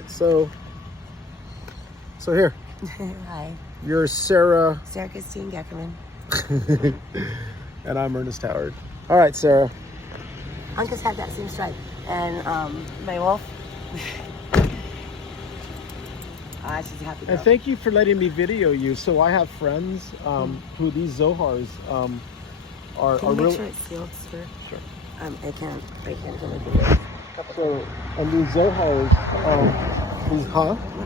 right, so here. Hi. You're Sarah. Sarah Christine Geckerman. And I'm Ernest Howard. All right, Sarah. Uncle's had that same stripe. And my wolf. She's a happy girl. And thank you for letting me video you. So I have friends who these Zohars are Can you make really. sure it's sealed, sir? Sure. I can't really do it. So, and these Zohars, What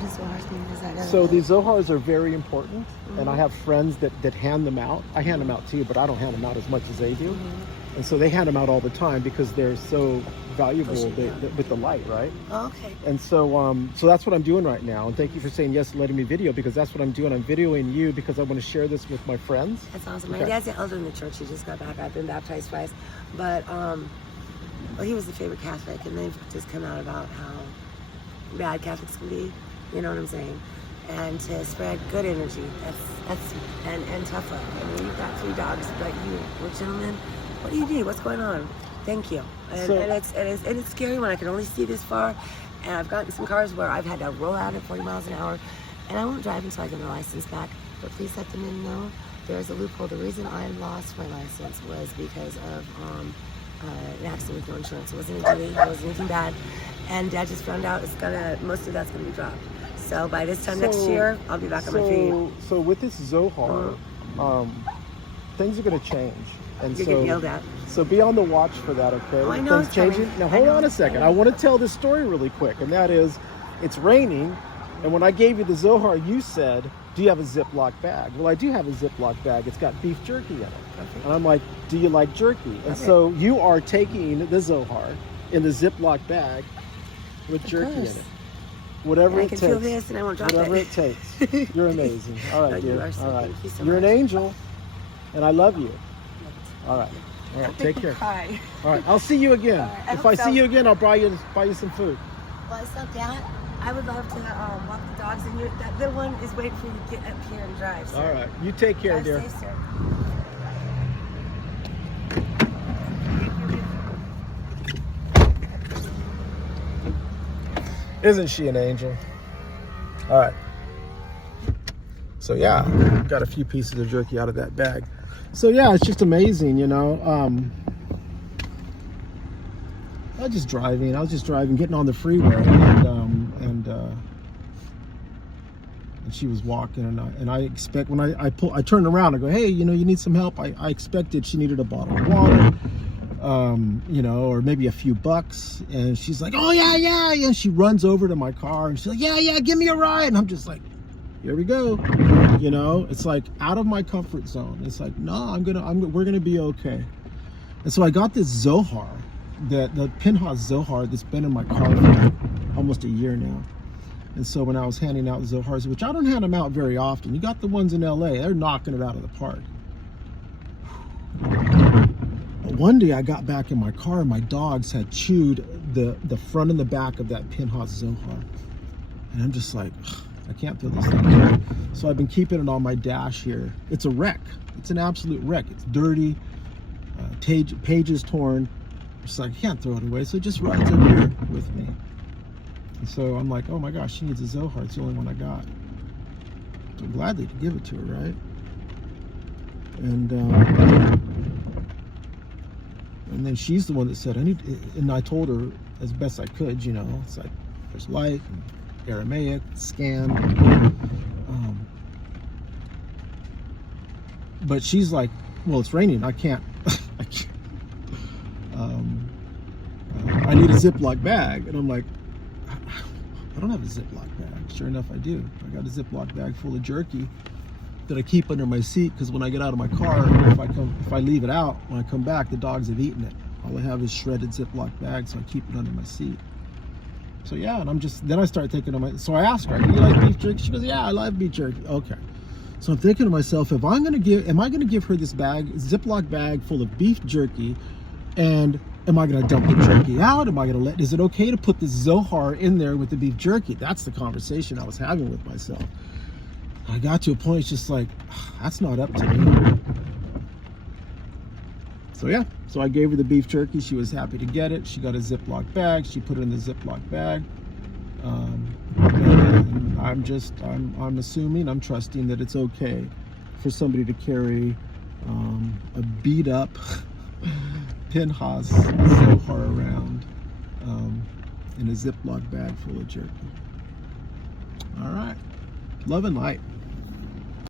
is Zohar's name? Is that So these Zohars are very important, and I have friends that hand them out. I hand them out too, but I don't hand them out as much as they do. And so they hand them out all the time because they're so valuable with the light, right? Oh, okay. And so so that's what I'm doing right now. And thank you for saying yes to letting me video, because that's what I'm doing. I'm videoing you because I want to share this with my friends. That's awesome. Okay. My dad's an elder in the church. He just got back. I've been baptized twice. But well, he was the favorite Catholic, and they've just come out about how bad Catholics can be. You know what I'm saying? And to spread good energy. That's and tough love. I mean, you've got 3 dogs, but we're gentlemen. What do you need? What's going on? Thank you. And it's scary when I can only see this far. And I've gotten some cars where I've had to roll out at 40 miles an hour, and I won't drive until I get my license back. But please let them know there's a loophole. The reason I lost my license was because of an accident with no insurance. It wasn't a injury. It wasn't anything bad. And Dad just found out most of that's gonna be dropped. So by this time next year, I'll be back on my feet. So with this Zohar, things are going to change. And You're getting yelled at. So be on the watch for that, okay? Oh, I know Things it's coming. changing. Now hold on a second. I want to tell this story really quick, and that is, it's raining, and when I gave you the Zohar, you said, do you have a Ziploc bag? Well, I do have a Ziploc bag. It's got beef jerky in it. Okay. And I'm like, do you like jerky? And so you are taking the Zohar in the Ziploc bag with jerky in it. Whatever it takes. I can feel this and I won't drop it. Whatever it takes. You're amazing. All right, No, dear. you are so, All right. thank you so You're an much. angel, and I love you. All right. All right. Take care. Cry. All right. I'll see you again. Right, If I see you again, I'll buy you some food. Well, it's not that. I would love to walk the dogs, and that little one is waiting for you to get up here and drive. So. All right. You take care, Drive dear. safe, sir. Isn't she an angel? All right. So yeah, got a few pieces of jerky out of that bag. So yeah, it's just amazing, you know. I was just driving, getting on the freeway, and she was walking, and I expect when I turned around, I go, hey, you know, you need some help. I expected she needed a bottle of water. You know, or maybe a few bucks, and she's like, oh yeah, and she runs over to my car and she's like, yeah, give me a ride, and I'm just like, here we go, you know. It's like out of my comfort zone. It's like, no, we're gonna be okay. And so I got this Zohar, the Pinhas Zohar that's been in my car for almost a year now. And so when I was handing out the Zohars, which I don't hand them out very often, you got the ones in LA, they're knocking it out of the park. One day I got back in my car and my dogs had chewed the front and the back of that Pinhas Zohar. And I'm just like, I can't throw this thing. So I've been keeping it on my dash here. It's a wreck. It's an absolute wreck. It's dirty, pages torn. It's like, I can't throw it away. So it just rides over here with me. And so I'm like, oh my gosh, she needs a Zohar. It's the only one I got. So I'm glad they could give it to her, right? And then she's the one that said, and I told her as best I could, you know, it's like, there's light, and Aramaic, scan. But she's like, well, it's raining, I can't. I need a Ziploc bag. And I'm like, I don't have a Ziploc bag. Sure enough, I do. I got a Ziploc bag full of jerky that I keep under my seat, because when I get out of my car, if I leave it out, when I come back, the dogs have eaten it. All I have is shredded Ziploc bags, so I keep it under my seat. So yeah, and then I start thinking so I asked her, do you like beef jerky? She goes, yeah, I love beef jerky. Okay. So I'm thinking to myself, am I gonna give her this bag, Ziploc bag full of beef jerky, and am I gonna dump the jerky out? Is it okay to put the Zohar in there with the beef jerky? That's the conversation I was having with myself. I got to a point, it's just like, that's not up to me. So yeah, so I gave her the beef jerky. She was happy to get it. She got a Ziploc bag. She put it in the Ziploc bag. I'm assuming, I'm trusting that it's okay for somebody to carry a beat up Pinchas Zohar around in a Ziploc bag full of jerky. All right, love and light.